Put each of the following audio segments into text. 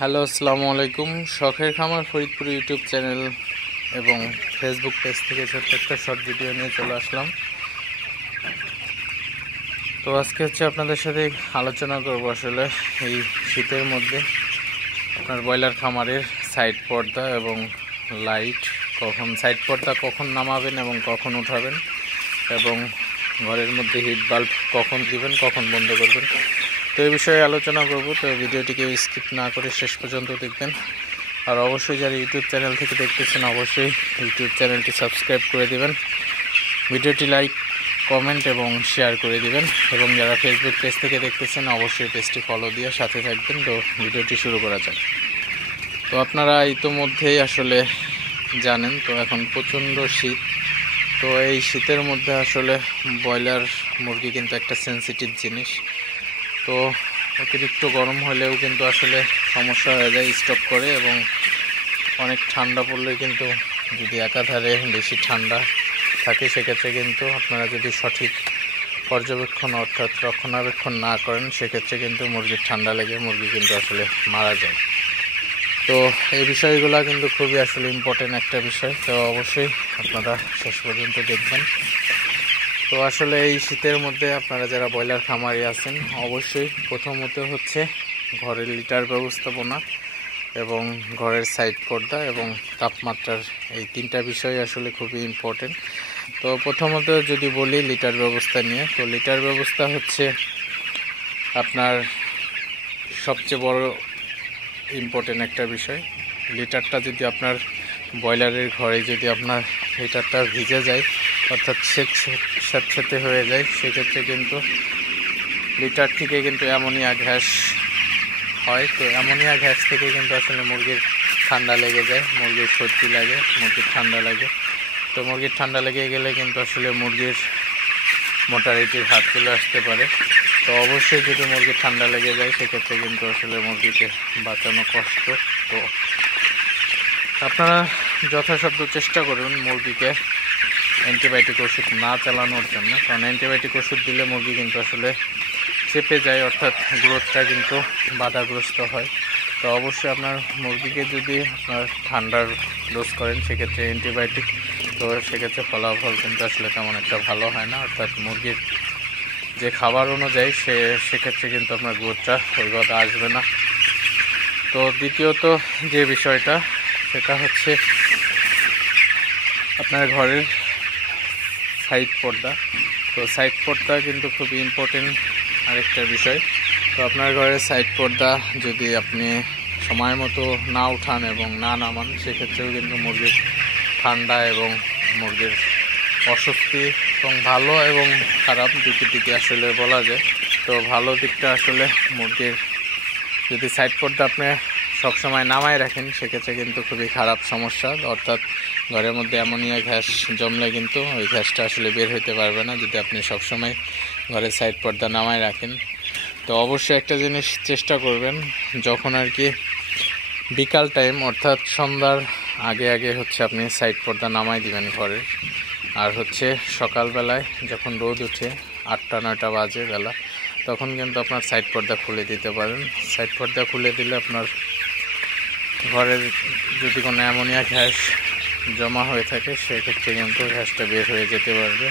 Hello, আসসালামু আলাইকুম। শখের খামার ফরিদপুর ইউটিউব চ্যানেল এবং ফেসবুক পেজ থেকে ছোট্ট একটা শর্ট ভিডিও নিয়ে চলে আসলাম। তো আজকে আপনাদের সাথে আলোচনা করব আসলে এই শীতের মধ্যে আপনার ব্রয়লার খামারের সাইড পর্দা এবং লাইট সাইড পর্দা কখন নামাবেন এবং কখন উঠাবেন, এবং ঘরের মধ্যে হিট বাল্ব কখন দিবেন, কখন বন্ধ করবেন। তো এই বিষয়ে আলোচনা করব। তো ভিডিওটিকে স্কিপ না করে শেষ পর্যন্ত দেখবেন। আর অবশ্যই যারা ইউটিউব চ্যানেল থেকে দেখতেছেন অবশ্যই ইউটিউব চ্যানেলটি সাবস্ক্রাইব করে দিবেন, ভিডিওটি লাইক, কমেন্ট এবং শেয়ার করে দিবেন, এবং যারা ফেসবুক পেজ থেকে দেখতেছেন অবশ্যই পেজটি ফলো দিয়ে সাথে থাকবেন। তো ভিডিওটি শুরু করা যাক। তো আপনারা ইতোমধ্যেই আসলে জানেন, তো এখন প্রচণ্ড শীত। তো এই শীতের মধ্যে আসলে ব্রয়লার মুরগি কিন্তু একটা সেনসিটিভ জিনিস। তো অতিরিক্ত গরম হলেও কিন্তু আসলে সমস্যা হয়ে যায়, স্টপ করে, এবং অনেক ঠান্ডা পড়লে কিন্তু যদি একাধারে বেশি ঠান্ডা থাকে সেক্ষেত্রে কিন্তু আপনারা যদি সঠিক পর্যবেক্ষণ অর্থাৎ রক্ষণাবেক্ষণ না করেন সেক্ষেত্রে কিন্তু মুরগির ঠান্ডা লেগে মুরগি কিন্তু আসলে মারা যায়। তো এই বিষয়গুলো কিন্তু খুবই আসলে ইম্পর্টেন্ট একটা বিষয়। তো অবশ্যই আপনারা শেষ পর্যন্ত দেখবেন। তো আসলে এই শীতের মধ্যে আপনারা যারা ব্রয়লার খামারি আছেন অবশ্যই প্রথমত হচ্ছে ঘরের লিটার ব্যবস্থাপনা এবং ঘরের সাইড পর্দা এবং তাপমাত্রার এই তিনটা বিষয় আসলে খুবই ইম্পর্টেন্ট। তো প্রথমত যদি বলি লিটার ব্যবস্থা নিয়ে, তো লিটার ব্যবস্থা হচ্ছে আপনার সবচেয়ে বড় ইম্পর্টেন্ট একটা বিষয়। লিটারটা যদি আপনার ব্রয়লারের ঘরে যদি আপনার লিটারটা ভিজে যায় অর্থাৎ স্যাঁতসেঁতে হয়ে যায় সেক্ষেত্রে কিন্তু লিটার থেকে কিন্তু অ্যামোনিয়া গ্যাস হয়। তো অ্যামোনিয়া গ্যাস থেকে কিন্তু আসলে মুরগির ঠান্ডা লেগে যায়, মুরগির সর্দি লাগে, মুরগির ঠান্ডা লাগে। তো মুরগির ঠান্ডা লেগে গেলে কিন্তু আসলে মুরগির মোটারিটির হাত চলে আসতে পারে। তো অবশ্যই যদি মুরগির ঠান্ডা লেগে যায় সেক্ষেত্রে কিন্তু আসলে মুরগিকে বাঁচানো কষ্ট। তো আপনারা যথাসাধ্য চেষ্টা করুন মুরগিকে অ্যান্টিবায়োটিক ওষুধ না চালানোর জন্য, কারণ অ্যান্টিবায়োটিক ওষুধ দিলে মুরগি কিন্তু আসলে চেপে যায় অর্থাৎ গ্রোথটা কিন্তু বাধাগ্রস্ত হয়। তো অবশ্যই আপনার মুরগিকে যদি আপনার ঠান্ডার ডোজ করেন সেক্ষেত্রে অ্যান্টিবায়োটিক, তো সেক্ষেত্রে ফলাফল কিন্তু আসলে তেমন একটা ভালো হয় না, অর্থাৎ মুরগির যে খাবার অনুযায়ী সেক্ষেত্রে কিন্তু আপনার গ্রোথটা ওইভাবে আসবে না। তো দ্বিতীয়ত যে বিষয়টা সেটা হচ্ছে আপনার ঘরের সাইড পর্দা। তো সাইড পর্দা কিন্তু খুবই ইম্পর্টেন্ট আরেকটা বিষয়। তো আপনার ঘরের সাইড পর্দা যদি আপনি সময় মতো না উঠান এবং না নামান সেক্ষেত্রেও কিন্তু মুরগির ঠান্ডা এবং মুরগির অস্বস্তি এবং ভালো এবং খারাপ দুটি দিকে আসলে বলা যায়। তো ভালো দিকটা আসলে মুরগির যদি সাইড পর্দা আপনি সবসময় নামায় রাখেন সেক্ষেত্রে কিন্তু খুবই খারাপ সমস্যা, অর্থাৎ ঘরের মধ্যে অ্যামোনিয়া গ্যাস জমলে কিন্তু ওই গ্যাসটা আসলে বের হতে পারবে না যদি আপনি সবসময় ঘরের সাইড পর্দা নামায় রাখেন। তো অবশ্যই একটা জিনিস চেষ্টা করবেন, যখন আর কি বিকাল টাইম অর্থাৎ সন্ধ্যার আগে আগে হচ্ছে আপনি সাইড পর্দা নামাই দিবেন ঘরের। আর হচ্ছে সকালবেলায় যখন রোদ উঠে 8টা-9টা বাজে বেলা, তখন কিন্তু আপনার সাইড পর্দা খুলে দিতে পারেন। সাইড পর্দা খুলে দিলে আপনার ঘরের যদি কোনো অ্যামোনিয়া গ্যাস জমা হয়ে থাকে সেক্ষেত্রে কিন্তু গ্যাসটা বের হয়ে যেতে পারবে।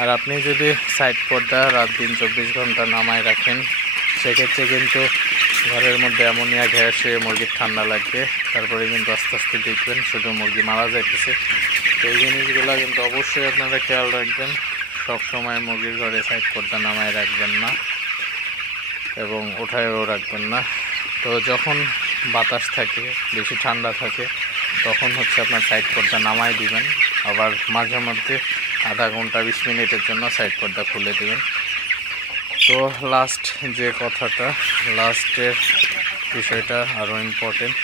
আর আপনি যদি সাইড পর্দা রাত দিন 24 ঘন্টা নামায় রাখেন সেক্ষেত্রে কিন্তু ঘরের মধ্যে অ্যামোনিয়া গ্যাস হয়ে মুরগির ঠান্ডা লাগবে, তারপরে কিন্তু আস্তে আস্তে দেখবেন শুধু মুরগি মারা যাইতেছে। তো এই জিনিসগুলো কিন্তু অবশ্যই আপনারা খেয়াল রাখবেন। সব সময় মুরগির ঘরে সাইড পর্দা নামায় রাখবেন না এবং ওঠায়ও রাখবেন না। তো যখন বাতাস থাকে, বেশি ঠান্ডা থাকে, তখন হচ্ছে আপনার সাইড পর্দা নামাই দিবেন। আবার মাঝে মধ্যে আধা ঘন্টা 20 মিনিটের জন্য সাইড পর্দা খুলে দেবেন। তো লাস্টের বিষয়টা আরও ইম্পর্টেন্ট,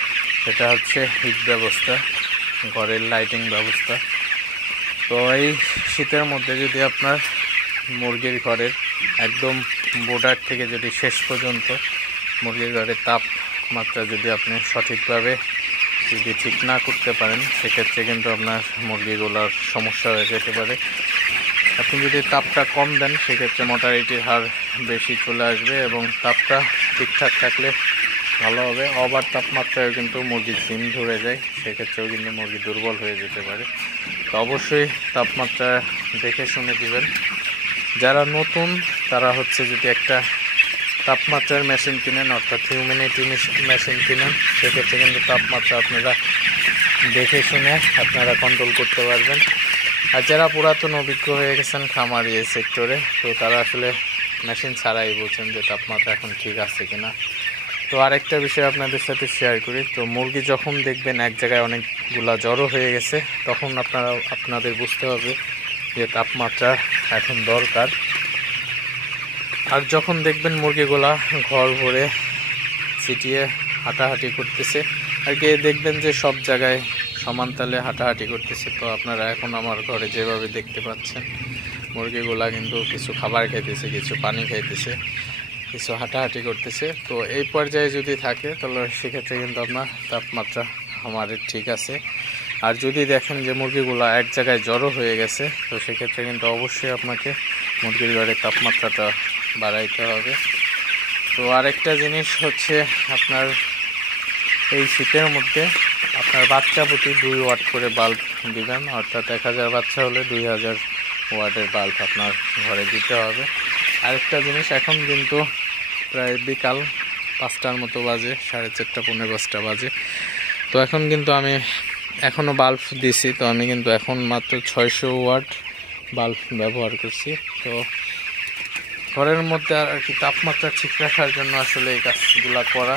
সেটা হচ্ছে হিট ব্যবস্থা, ঘরের লাইটিং ব্যবস্থা। তো এই শীতের মধ্যে যদি আপনার মুরগির ঘরের একদম বর্ডার থেকে যদি শেষ পর্যন্ত মুরগির ঘরের তাপমাত্রা যদি আপনি সঠিকভাবে যদি ঠিক না করতে পারেন সেক্ষেত্রে কিন্তু আপনার মুরগিগুলোর সমস্যা হয়ে যেতে পারে। আপনি যদি তাপটা কম দেন সেক্ষেত্রে মোটারিটির হার বেশি চলে আসবে, এবং তাপটা ঠিকঠাক থাকলে ভালো হবে। ওভার তাপমাত্রায় কিন্তু মুরগির ডিম ধরে যায়, সেক্ষেত্রেও কিন্তু মুরগি দুর্বল হয়ে যেতে পারে। তো অবশ্যই তাপমাত্রা দেখে শুনে দিবেন। যারা নতুন তারা হচ্ছে যদি একটা তাপমাত্রার মেশিন কিনেন, অর্থাৎ হিউম্যানিটি মেশিন কিনেন, সেক্ষেত্রে কিন্তু তাপমাত্রা আপনারা দেখে শুনে আপনারা কন্ট্রোল করতে পারবেন। আর যারা পুরাতন অভিজ্ঞ হয়ে গেছেন খামারি এই সেক্টরে, তো তারা আসলে মেশিন ছাড়াই বলছেন যে তাপমাত্রা এখন ঠিক আছে কিনা। তো আরেকটা বিষয় আপনাদের সাথে শেয়ার করি। তো মুরগি যখন দেখবেন এক জায়গায় অনেকগুলা জড়ো হয়ে গেছে, তখন আপনাদের বুঝতে হবে যে তাপমাত্রা এখন দরকার। আর যখন দেখবেন মুরগিগুলা ঘর ভরে ছিটিয়ে হাঁটাহাঁটি করতেছে আর কি, দেখবেন যে সব জায়গায় সমান তালে হাঁটাহাঁটি করতেছে। তো আপনারা এখন আমার ঘরে যেভাবে দেখতে পাচ্ছেন, মুরগিগুলা কিন্তু কিছু খাবার খাইতেছে, কিছু পানি খাইতেছে, কিছু হাঁটাহাঁটি করতেছে। তো এই পর্যায়ে যদি থাকে তাহলে সেক্ষেত্রে কিন্তু আপনার তাপমাত্রা আমাদের ঠিক আছে। আর যদি দেখেন যে মুরগিগুলো এক জায়গায় জড়ো হয়ে গেছে, তো সেক্ষেত্রে কিন্তু অবশ্যই আপনাকে মুরগির ঘরের তাপমাত্রাটা বাড়াইতে হবে। তো আরেকটা জিনিস হচ্ছে, আপনার এই শীতের মধ্যে আপনার বাচ্চা প্রতি 2 ওয়াট করে বাল্ব দিবেন, অর্থাৎ 1000 বাচ্চা হলে 2000 ওয়াটের বাল্ব আপনার ঘরে দিতে হবে। আরেকটা জিনিস, এখন কিন্তু প্রায় বিকাল 5টার মতো বাজে, 4:30 পৌনে 5টা বাজে। তো এখন কিন্তু আমি এখনও বাল্ব দিছি, তো আমি কিন্তু এখন মাত্র 600 ওয়াট বাল্ব ব্যবহার করছি। তো ঘরের মধ্যে আর কি তাপমাত্রা ঠিক রাখার জন্য আসলে এই কাজগুলো করা।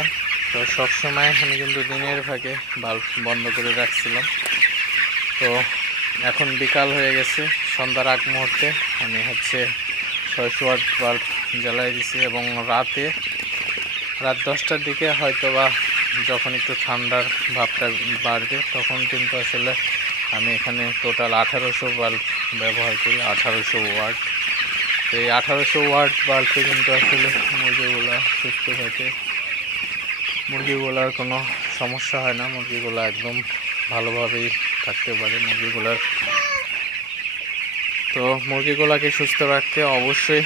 তো সবসময় আমি কিন্তু দিনের ভাগে বাল্ব বন্ধ করে রাখছিলাম। তো এখন বিকাল হয়ে গেছে, সন্ধ্যার আগ মুহূর্তে আমি হচ্ছে 600 ওয়াট বাল্ব জ্বালাই দিছি। এবং রাত 10টার দিকে হয়তো বা যখন একটু ঠান্ডার ভাবটা বাড়বে, তখন কিন্তু আসলে আমি এখানে টোটাল 1800 বাল্ব ব্যবহার করি, 1800 ওয়াট। তো এই 1800 ওয়াট বাল্বে কিন্তু আসলে মুরগিগুলো সুস্থ থাকে, মুরগিগুলার কোনো সমস্যা হয় না, মুরগিগুলো একদম ভালোভাবেই থাকতে পারে মুরগিগুলার। তো মুরগিগুলাকে সুস্থ রাখতে অবশ্যই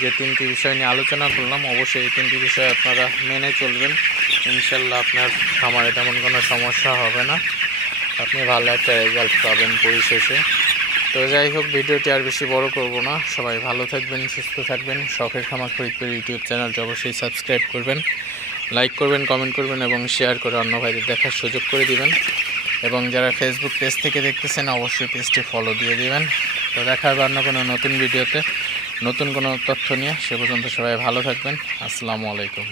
যে 3টি বিষয় নিয়ে আলোচনা করলাম, অবশ্যই এই 3টি বিষয় আপনারা মেনে চলবেন। ইনশাল্লাহ আপনার খামারে তেমন কোনো সমস্যা হবে না, আপনি ভালো একটা রেজাল্ট পাবেন পরিশেষে। তো যাই হোক, ভিডিওটি আর বেশি বড় করব না। সবাই ভালো থাকবেন, সুস্থ থাকবেন। শখের খামার ফরিদপুর ইউটিউব চ্যানেলটি অবশ্যই সাবস্ক্রাইব করবেন, লাইক করবেন, কমেন্ট করবেন এবং শেয়ার করে অন্য ভাইদের দেখার সুযোগ করে দিবেন। এবং যারা ফেসবুক পেজ থেকে দেখতেছেন অবশ্যই পেজটি ফলো দিয়ে দিবেন। তো দেখা হবে অন্য কোনো নতুন ভিডিওতে, নতুন কোনো তথ্য নিয়ে। সে পর্যন্ত সবাই ভালো থাকবেন। আসসালামু আলাইকুম।